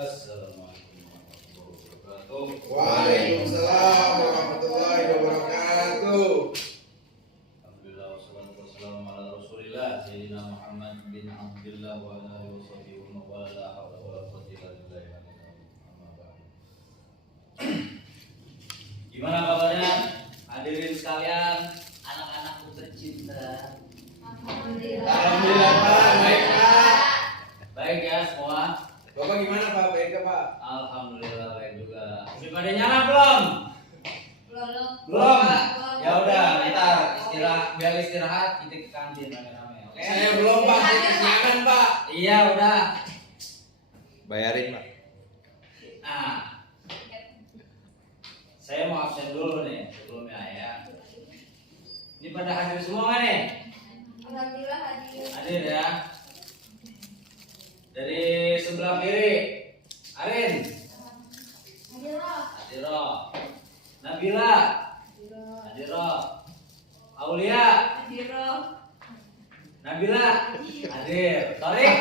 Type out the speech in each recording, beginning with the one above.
Assalamualaikum warahmatullahi wabarakatuh. Waalaikumsalam warahmatullahi wabarakatuh. Alhamdulillah wassalatu wassalamu ala Rasulillah Sayyidina Muhammad bin Abdullah wa ala alihi washabihi wa man la haula wala quwwata illa billah. Amma ba'du. Gimana kabarnya hadirin sekalian, anak-anakku tercinta? Alhamdulillah Pak, baik Pak. Baik ya semua? Bapak gimana Pak? Baik ya Pak? Alhamdulillah baik juga. Sudah pada nyala belum? Belum. Ya udah, kita istirahat, kita ke kantin rame-rame, oke? Saya belum Pak, saya kesiangan Pak. Iya udah. Bayarin Pak. Nah, saya mau absen dulu nih sebelumnya ya. Ini pada hadir semua nggak nih? Alhamdulillah hadir. Hadir ya. Dari sebelah kiri, Arin, Hadiro, Nabila, Hadiro, Aulia, Nabila, hadir. Torik,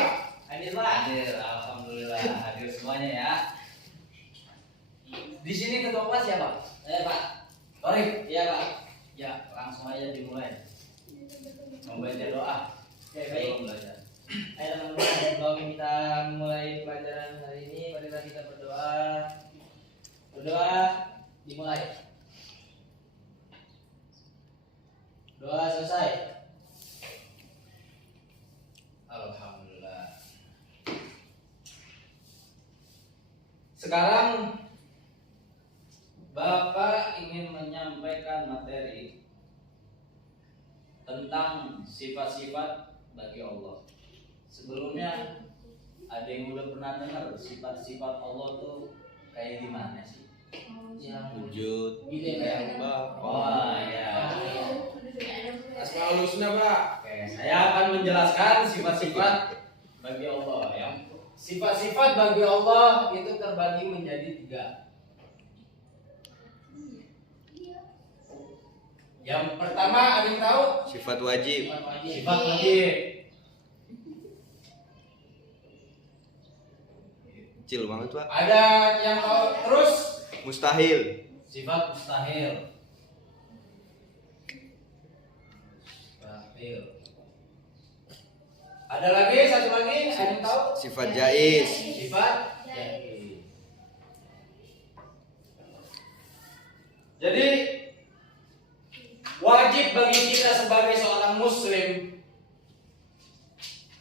hadir Pak. Hadir. Alhamdulillah hadir semuanya ya. Di sini ketua kelas siapa? Pak. Torik. Iya Pak. Ya langsung aja dimulai. Membaca doa. Oke, baik. Sebelum belajar. Ayo teman-teman, sebelum kita mulai pelajaran hari ini, marilah kita berdoa. Berdoa dimulai. Doa selesai. Alhamdulillah. Sekarang Bapak ingin menyampaikan materi tentang sifat-sifat bagi Allah. Sebelumnya ada yang udah pernah dengar sifat-sifat Allah tuh kayak gimana sih? Yang Wujud, gitu ya, Pak. Oh ya. Asmaul Husna Pak. Oke, saya akan menjelaskan sifat-sifat bagi Allah. Yang sifat-sifat bagi Allah itu terbagi menjadi 3. Yang pertama ada yang tahu? sifat wajib, Sifat wajib. kecil banget Pak. Ada yang tahu terus? Mustahil, Sifat mustahil. Mustahil. Ada lagi satu lagi ada yang tahu? sifat jaiz, Sifat jaiz. Jadi wajib bagi kita sebagai seorang muslim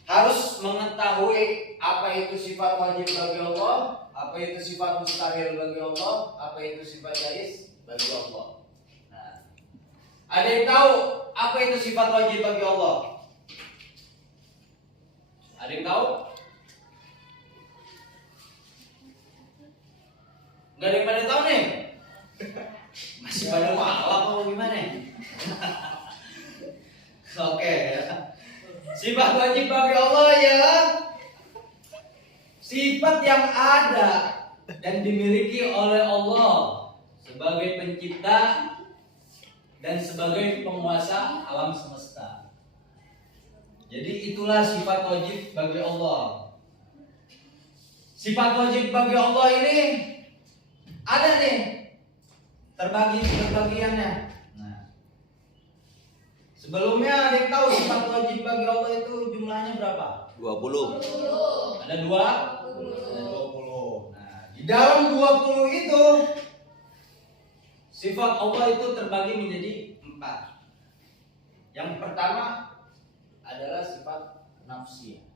harus mengetahui apa itu sifat wajib bagi Allah, apa itu sifat mustahil bagi Allah, apa itu sifat jaiz bagi Allah. Nah, ada yang tahu apa itu sifat wajib bagi Allah? Ada yang tahu? Gak ada yang pada tahu nih? Masih pada malam atau gimana? Oke ya. Sifat wajib bagi Allah ialah sifat yang ada dan dimiliki oleh Allah sebagai pencipta dan sebagai penguasa alam semesta. Jadi itulah sifat wajib bagi Allah. Sifat wajib bagi Allah ini ada nih terbagi bagiannya. Nah, sebelumnya ada yang tahu sifat wajib bagi Allah itu jumlahnya berapa? 20. Ada 2? Ada 20. Nah, di dalam 20 itu sifat Allah itu terbagi menjadi 4. Yang pertama adalah sifat nafsiyah.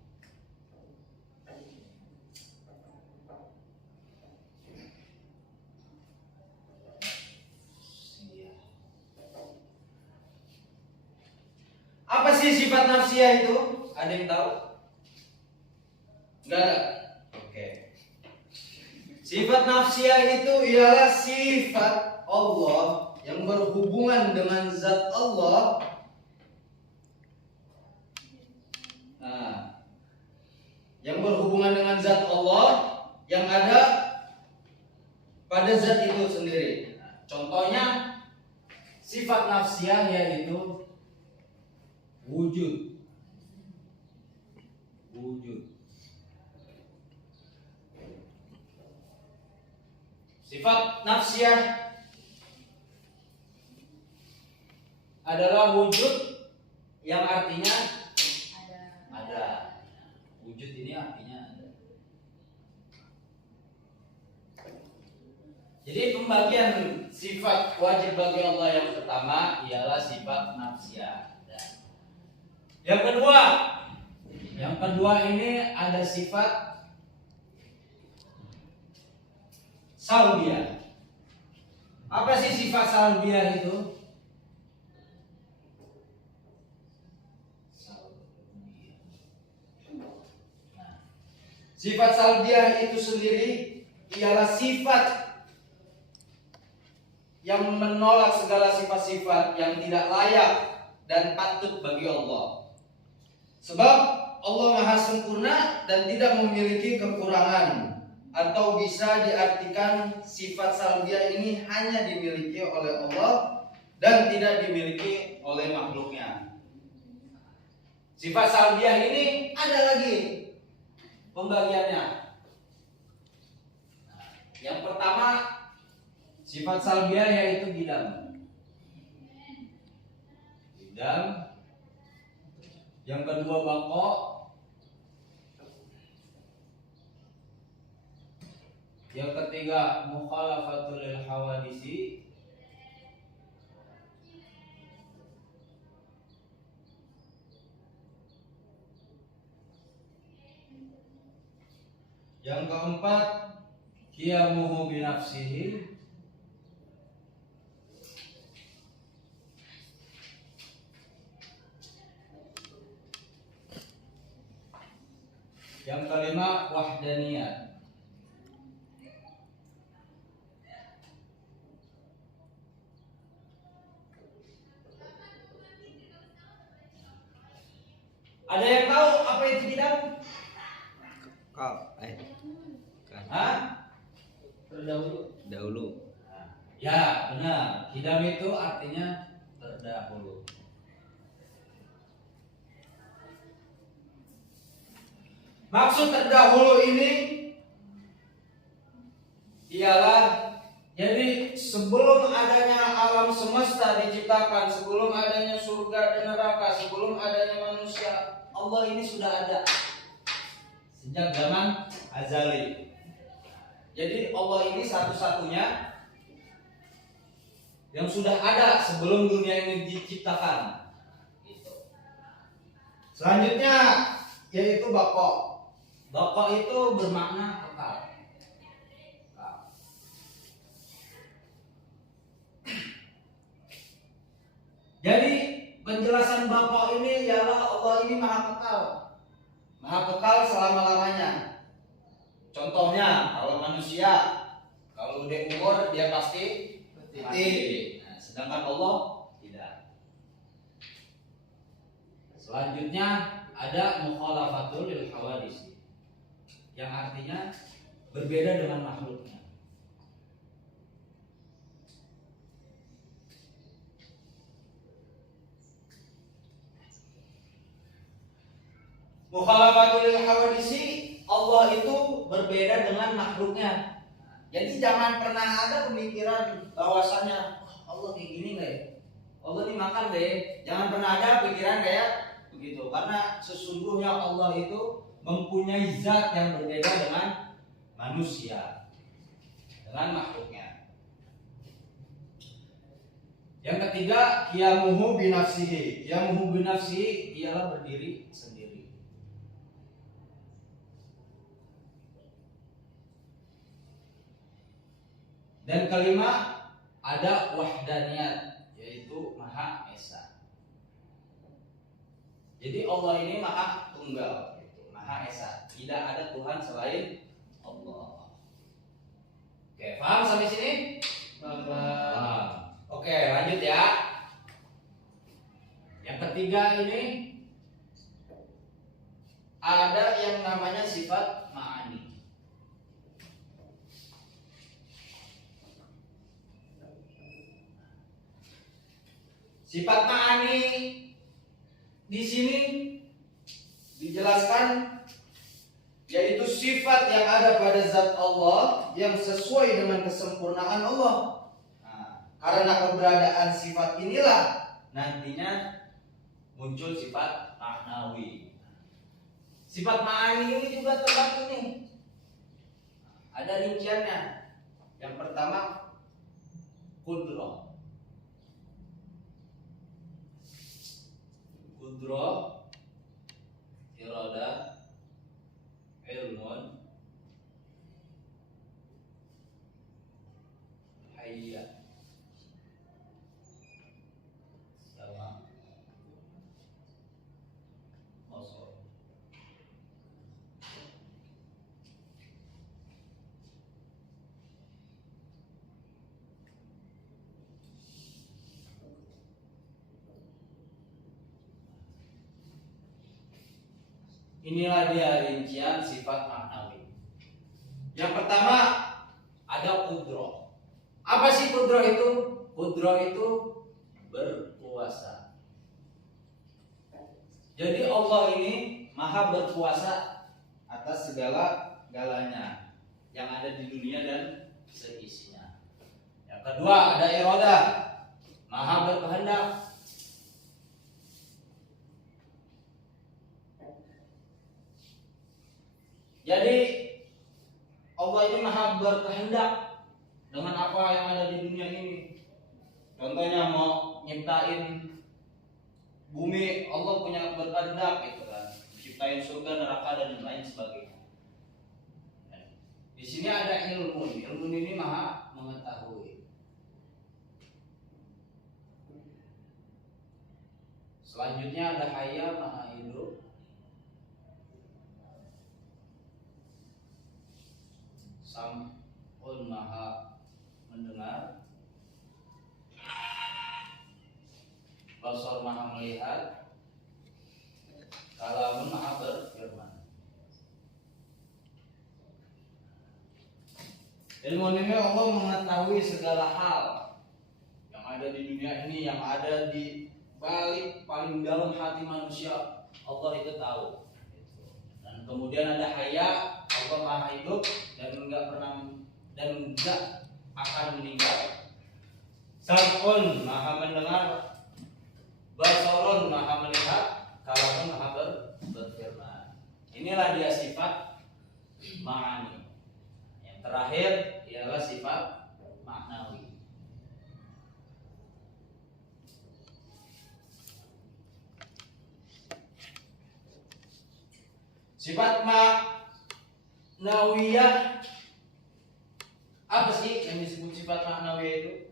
Apa sih sifat nafsiyah itu? Ada yang tahu? Enggak ada? Oke. Sifat nafsiyah itu ialah sifat Allah yang berhubungan dengan zat Allah. Nah, yang berhubungan dengan zat Allah yang ada pada zat itu sendiri. Nah, contohnya sifat nafsiyah yaitu wujud. Sifat nafsiyah adalah wujud yang artinya ada. Wujud ini artinya ada. Jadi pembagian sifat wajib bagi Allah yang pertama ialah sifat nafsiyah. Yang kedua ini ada sifat salbiyah. Apa sih sifat salbiyah itu? Sifat salbiyah itu sendiri ialah sifat yang menolak segala sifat-sifat yang tidak layak dan patut bagi Allah. Sebab Allah Maha Sempurna dan tidak memiliki kekurangan, atau bisa diartikan sifat salbiyah ini hanya dimiliki oleh Allah dan tidak dimiliki oleh makhluknya. Sifat salbiyah ini ada lagi pembagiannya. Yang pertama, sifat salbiyah yaitu bidam. Yang kedua bako. Yang ketiga mukhalafatul lil hawadisi. Yang keempat qiyamuhu binafsihi. Yang kelima wahdaniyah. Ada yang tahu apa itu bidam? Kan. Hah? Terdahulu. Dahulu. Ya, benar. Hidam itu artinya terdahulu. Maksud terdahulu ini ialah jadi sebelum adanya alam semesta diciptakan, sebelum adanya surga dan neraka, sebelum adanya manusia, Allah ini sudah ada sejak zaman azali. Jadi Allah ini satu-satunya yang sudah ada sebelum dunia ini diciptakan. Selanjutnya yaitu bako. Bako itu bermakna kekal. Jadi penjelasan bako ini ialah Allah ini maha kekal. Maha kekal selama-lamanya. Contohnya kalau manusia, kalau udah umur dia pasti mati. Nah, sedangkan Allah tidak. Selanjutnya ada mukhalafatul lil hawadisi, yang artinya berbeda dengan makhluknya. Mukhalafatul lil hawadisi, Allah itu berbeda dengan makhluknya. Jadi jangan pernah ada pemikiran bahwasanya Allah kayak gini nggak ya? Allah ini makan nggak ya? Jangan pernah ada pikiran kayak begitu, karena sesungguhnya Allah itu mempunyai zat yang berbeda dengan manusia, dengan makhluknya. Yang ketiga, qiyamuhu binafsihi. Qiyamuhu binafsihi ialah berdiri sendiri. Dan kelima, ada wahdaniyat, yaitu Maha Esa. Jadi Allah ini Maha Tunggal, Maha Esa. Tidak ada Tuhan selain Allah. Oke, paham sampai sini? Paham. Oke, lanjut ya. Yang ketiga ini ada yang namanya sifat ma'ani. Sifat ma'ani di sini dijelaskan yaitu sifat yang ada pada zat Allah yang sesuai dengan kesempurnaan Allah. Nah, karena keberadaan sifat inilah nantinya muncul sifat maknawi. Sifat ma'ani ini juga terbagi nih. Ada rinciannya. Yang pertama, kudrah. Kudrah, iradah, ilmun, hayya, sama, basar. Inilah dia rincian sifat maknawi. Yang pertama ada kudroh. Apa sih kudroh itu? Kudroh itu berkuasa. Jadi Allah ini maha berkuasa atas segala-galanya yang ada di dunia dan seisinya. Yang kedua ada iradah, maha berkehendak. Jadi Allah ini maha berkehendak dengan apa yang ada di dunia ini. Contohnya mau nyiptain bumi, Allah punya berkehendak gitu kan. Ciptain surga, neraka dan lain sebagainya. Di sini ada ilmu. Ilmu ini maha mengetahui. Selanjutnya ada hayya, maha hidup. Sam'un, maha mendengar. Basar, maha melihat. Kalamun, maha berfirman. Ilmu ini Allah mengetahui segala hal yang ada di dunia ini, yang ada di balik paling dalam hati manusia. Allah itu tahu. Dan kemudian ada hayya, Allah maha hidup dan enggak pernah dan enggak akan meninggal. Sam'un, maha mendengar. Basarun, maha melihat. Kalamun, maha berfirman. Inilah dia sifat ma'ani. Yang terakhir ialah sifat maknawi. Sifat maknawiyah, apa sih yang disebut sifat maknawiyah itu?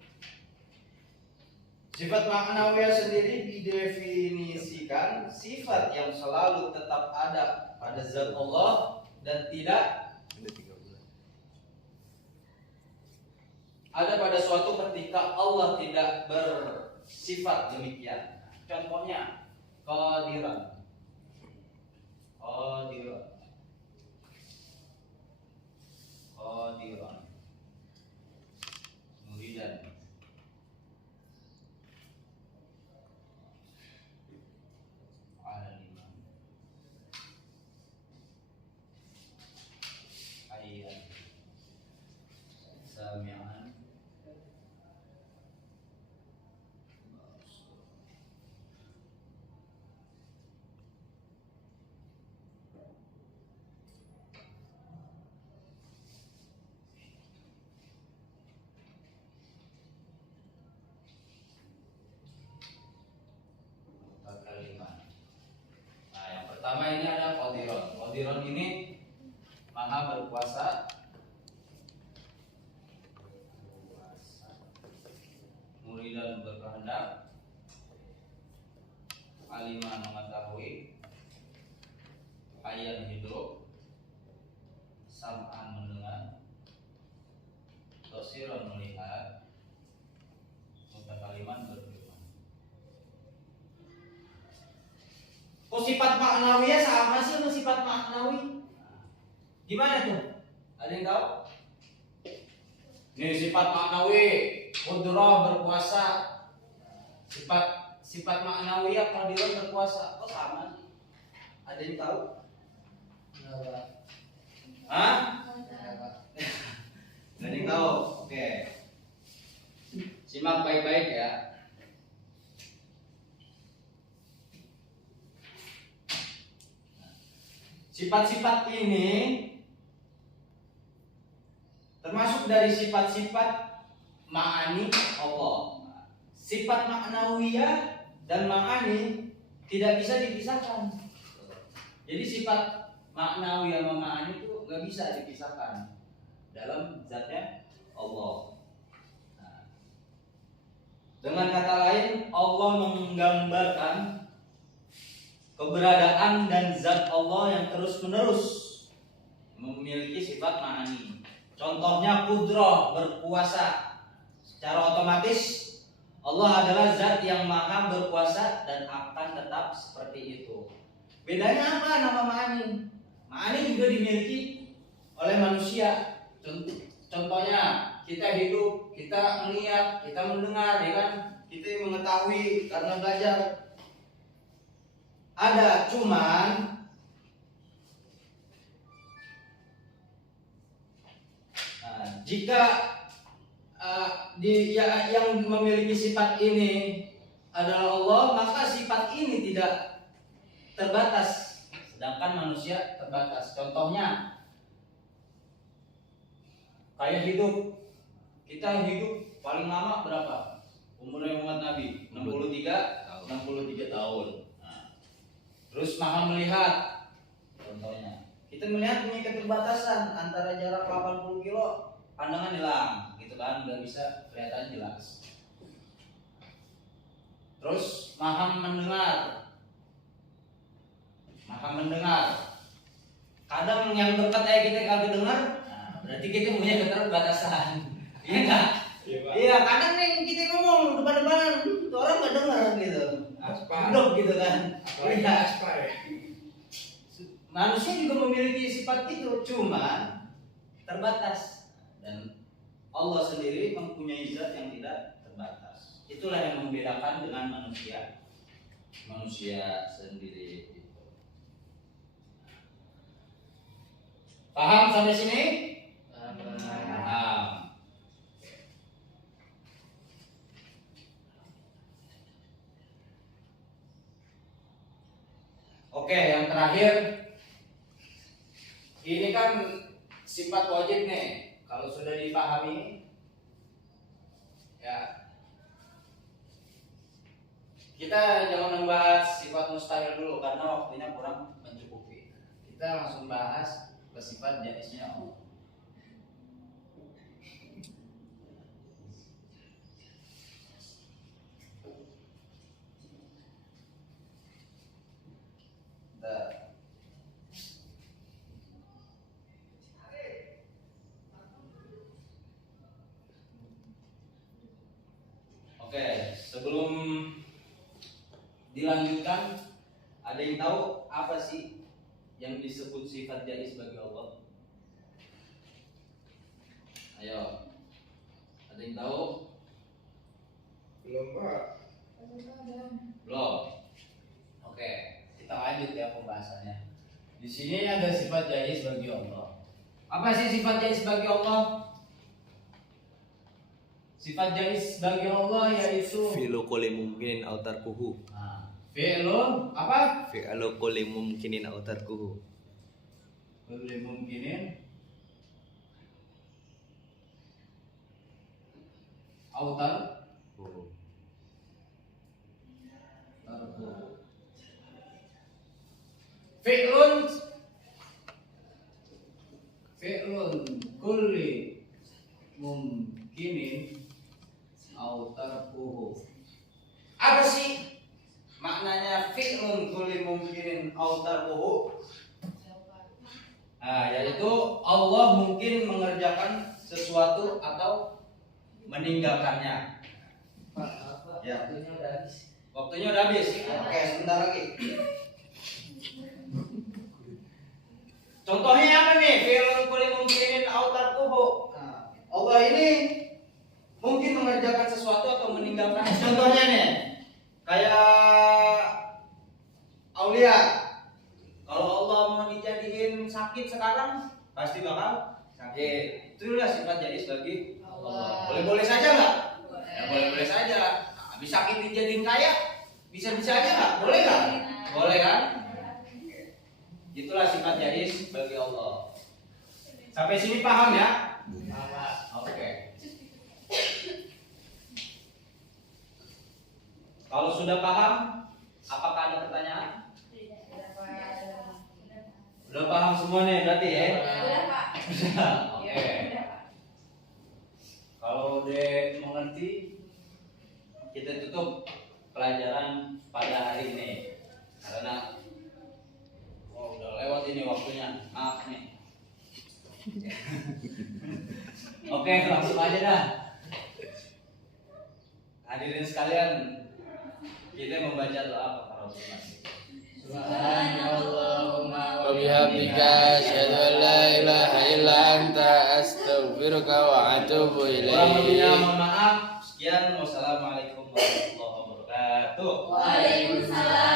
Sifat maknawiyah sendiri didefinisikan sifat yang selalu tetap ada pada zat Allah dan tidak ada pada suatu ketika Allah tidak bersifat demikian. Contohnya qadiran. Qadiran. Muridan. Aliman. Hayyan. Sami'an. Nah, yang pertama ini ada qadiron. Qadiron ini maha berkuasa, muridan berkehendak, aliman mengetahui, hayyan hidup, sam'an mendengar, basiran melihat, mutakaliman berfirman. Kok sifat maknawiyah sama sih sama sifat maknawi? Gimana tuh? Ada yang tahu? Nih sifat maknawi, qudrah berkuasa. Sifat maknawiyah qadirun berkuasa. Kok sama sih? Ada yang tahu? Enggak, Pak. Hah? Nggak ada yang tahu? Oke. Simak baik-baik ya. Sifat-sifat ini termasuk dari sifat-sifat ma'ani Allah. Sifat ma'nawiyah dan ma'ani tidak bisa dipisahkan. Jadi sifat ma'nawiyah sama ma'ani itu nggak bisa dipisahkan dalam zatnya Allah. Nah, dengan kata lain, Allah menggambarkan keberadaan dan zat Allah yang terus-menerus memiliki sifat ma'ani. Contohnya kudrah, berkuasa. Secara otomatis Allah adalah zat yang maha berkuasa dan akan tetap seperti itu. Bedanya apa nama ma'ani? Ma'ani juga dimiliki oleh manusia. Contohnya kita hidup, kita melihat, kita mendengar, ya kan? Kita mengetahui karena belajar. Ada, cuman jika yang memiliki sifat ini adalah Allah, maka sifat ini tidak terbatas, sedangkan manusia terbatas. Contohnya kayak hidup, kita hidup paling lama berapa? Umurnya umat Nabi 63 tahun. Terus maha melihat, contohnya kita melihat punya keterbatasan antara jarak 80 kilo, pandangan hilang, gitu kan, nggak bisa kelihatan jelas. Terus maha mendengar, kadang yang dekat aja kita kagak dengar, nah, berarti kita punya keterbatasan, iya nggak? Iya, kadang nih kita ngomong depan-depanan, tuh orang nggak dengar gitu. Blok gitu kan. Manusia juga memiliki sifat itu, cuma terbatas, dan Allah sendiri mempunyai zat yang tidak terbatas. Itulah yang membedakan dengan manusia sendiri itu. Paham sampai sini? Paham. Oke, yang terakhir, ini kan sifat wajib nih. Kalau sudah dipahami, ya kita jangan membahas sifat mustahil dulu karena waktunya kurang mencukupi. Kita langsung bahas ke sifat jaiznya Allah. Oke, sebelum dilanjutkan, ada yang tahu apa sih yang disebut sifat jaiz bagi Allah? Ayo, ada yang tahu? Belum, Pak. Belum. Oke, kita lanjut ya pembahasannya. Di sini ada sifat jaiz bagi Allah. Apa sih sifat jaiz bagi Allah? Sifat jaiz bagi Allah yaitu Fi'lu kulli mumkinin aw tarkuhu. Fi'lu apa? Fi'lu kulli mumkinin aw tarkuhu. Kulli mumkinin aw tarkuhu. Fi'lun kulli mumkinin aw tarkuhu. Apa sih maknanya fi'lun kulli mumkinin aw tarkuhu? Nah, yaitu Allah mungkin mengerjakan sesuatu atau meninggalkannya. Ya. Waktunya udah habis. Oke, sebentar lagi. Contohnya apa nih? Fi'lun kulli mumkinin aw tarkuhu. Nah, Allah ini mungkin mengerjakan sesuatu atau meninggalkan. Contohnya nih, kayak aulia. Kalau Allah mau dijadiin sakit sekarang, pasti bakal sakit. Itulah sifat jais bagi Allah. Allah. Boleh-boleh saja nggak? Boleh. Ya, boleh-boleh saja. Nah, habis sakit dijadiin kaya, bisa-bisa aja nggak? Boleh nggak? Boleh kan? Itulah sifat jais bagi Allah. Sampai sini paham ya? Oke. Kalau sudah paham, apakah ada pertanyaan? Udah paham semua nih berarti ya? Udah, Pak. Oke. Ya, udah, Pak. Kalau udah mengerti, kita tutup pelajaran pada hari ini karena udah lewat ini waktunya. Maaf nih. Oke, langsung aja dah. Hadirin sekalian, kita membaca doa kafaratul majlis. Subhanallahumma Wa bihamdika asyhadu an la ilaha illa anta astaghfiruka wa atubu Kurang lebihnya ilaik. mohon maaf. Sekian, wassalamualaikum warahmatullahi wabarakatuh. Waalaikumsalam.